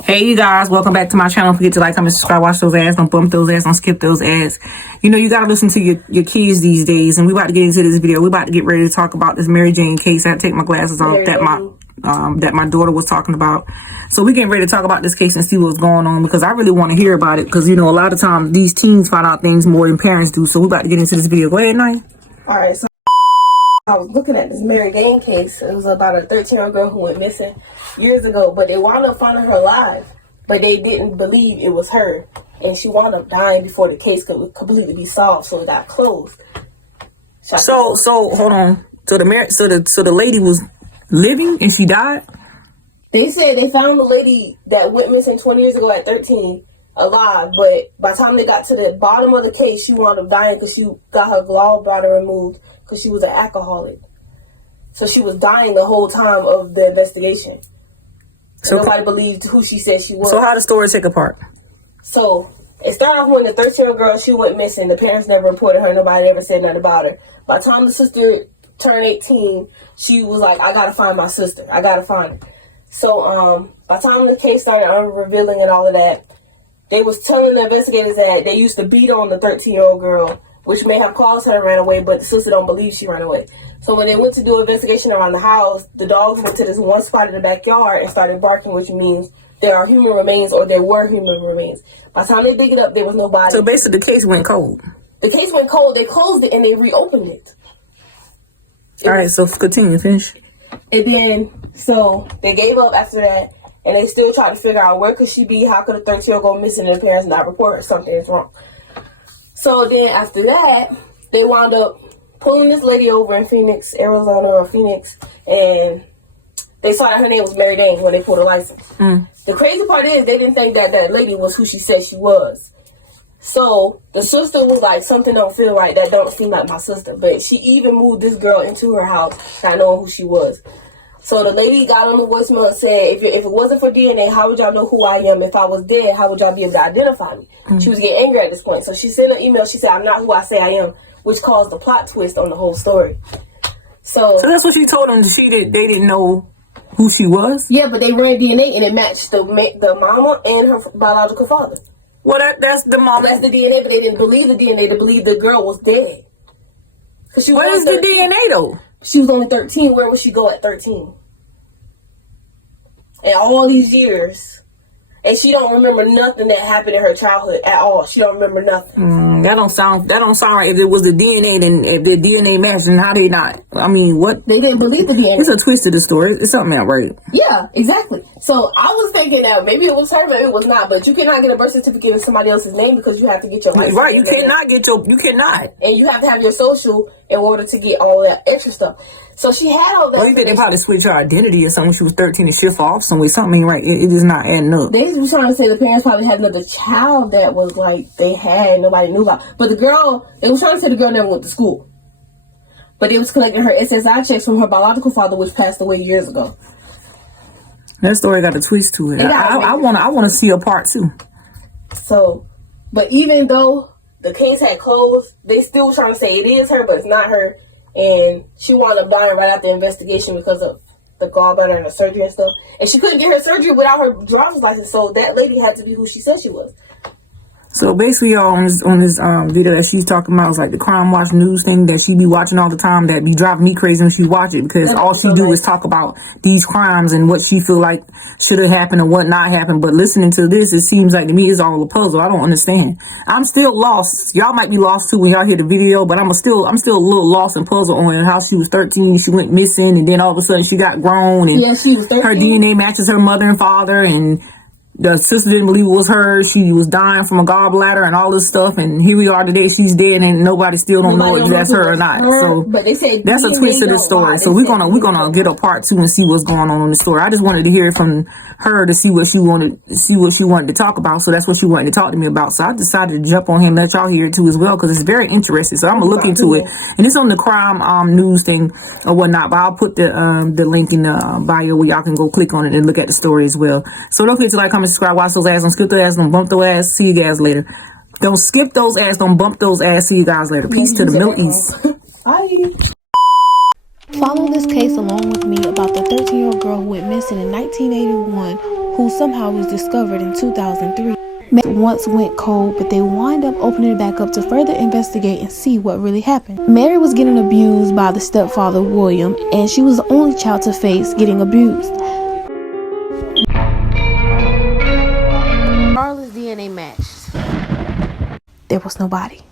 Hey you guys, welcome back to my channel. Don't forget to like, comment, subscribe, watch those ads, don't bump those ads, don't skip those ads. You know, you gotta listen to your kids these days, and we about to get into this video. We about to get ready to talk about this Mary Jane case. I had to take my glasses off that my daughter was talking about. So we getting ready to talk about this case and see what's going on, because I really want to hear about it, because you know, a lot of times these teens find out things more than parents do. So we about to get into this video. Go ahead, Nye. Alright, so I was looking at this Mary Jane case. It was about a 13-year-old girl who went missing years ago, but they wound up finding her alive. But they didn't believe it was her, and she wound up dying before the case could completely be solved, so it got closed. So hold on. So the lady was living and she died? They said they found the lady that went missing 20 years ago at 13 alive, but by the time they got to the bottom of the case, she wound up dying because she got her gallbladder removed because she was an alcoholic. So she was dying the whole time of the investigation. So nobody believed who she said she was. So how the story take apart? So it started off when the 13-year-old girl, she went missing. The parents never reported her. Nobody ever said nothing about her. By the time the sister turned 18, she was like, I gotta find my sister. I gotta find her. So by the time the case started revealing and all of that, they was telling the investigators that they used to beat on the 13-year-old girl, which may have caused her to run away, but the sister don't believe she ran away. So when they went to do an investigation around the house, the dogs went to this one spot in the backyard and started barking, which means there are human remains, or there were human remains. By the time they dig it up, there was nobody. So basically the case went cold. The case went cold. They closed it and they reopened it. All right, so continue, finish. And then, so they gave up after that, and they still tried to figure out where could she be, how could a 13-year-old go missing and the parents not report something is wrong. So then after that, they wound up pulling this lady over in Phoenix, Arizona, or Phoenix, and they saw that her name was Mary Jane when they pulled her license. The crazy part is they didn't think that that lady was who she said she was. So the sister was like, something don't feel right, that don't seem like my sister. But she even moved this girl into her house not knowing who she was. So the lady got on the voicemail and said, if it wasn't for DNA, how would y'all know who I am? If I was dead, how would y'all be able to identify me? She was getting angry at this point. So she sent an email. She said, I'm not who I say I am, which caused the plot twist on the whole story. So that's what she told them. They didn't know who she was? Yeah, but they ran DNA and it matched the mama and her biological father. Well, that's the mama. That's the DNA, but they didn't believe the DNA. They believed the girl was dead. What is the DNA, though? She was only 13. Where would she go at 13? And all these years. And she don't remember nothing that happened in her childhood at all. She don't remember nothing. That don't sound right. If it was the DNA, then if the DNA matched, then how they not? I mean, what? They didn't believe the DNA. It's a twist to the story. It's something out right. Yeah, exactly. So I was thinking that maybe it was her, but it was not. But you cannot get a birth certificate in somebody else's name because you have to get your license. Right, you cannot. And you have to have your social in order to get all that extra stuff. So she had all that. Well, you think they probably switched her identity or something when she was 13 to shift off some way. Something ain't right. It is not adding up. They were trying to say the parents probably had another child that was like they had, nobody knew about. But the girl, they were trying to say the girl never went to school. But they was collecting her SSI checks from her biological father, which passed away years ago. That story got a twist to it. I want to see a part 2. So, but even though the case had closed, they still trying to say it is her, but it's not her. And she wound up dying right after the investigation because of the gallbladder and the surgery and stuff. And she couldn't get her surgery without her driver's license, so that lady had to be who she said she was. So basically, y'all, on this video that she's talking about is like the Crime Watch news thing that she be watching all the time that be driving me crazy when she watch it, because all she do is talk about these crimes and what she feel like should have happened and what not happened. But listening to this, it seems like to me it's all a puzzle. I don't understand. I'm still lost. Y'all might be lost too when y'all hear the video, but I'm still a little lost and puzzled on how she was 13, she went missing, and then all of a sudden she got grown, and yeah, she was 13. Her DNA matches her mother and father, and the sister didn't believe it was her. She was dying from a gallbladder and all this stuff. And here we are today. She's dead, and nobody still don't know if that's her or not. So but they say that's a twist to the story. So we're gonna get a part 2 and see what's going on in the story. I just wanted to hear it from her to see what she wanted to talk about. So that's what she wanted to talk to me about. So I decided to jump on him, let y'all hear it too as well, because it's very interesting. So I'm gonna look into it, and it's on the crime news thing or whatnot. But I'll put the link in the bio where y'all can go click on it and look at the story as well. So don't forget to like, comment, subscribe, watch those ads, don't skip those ads, don't bump those ads. See you guys later. Don't skip those ads, don't bump those ads. See you guys later. Peace to the Middle East. Bye. Follow this case along with me about the 13-year-old girl who went missing in 1981 who somehow was discovered in 2003. Once went cold, but they wind up opening it back up to further investigate and see what really happened. Mary was getting abused by the stepfather William, and she was the only child to face getting abused. Carla's DNA matched. There was no body.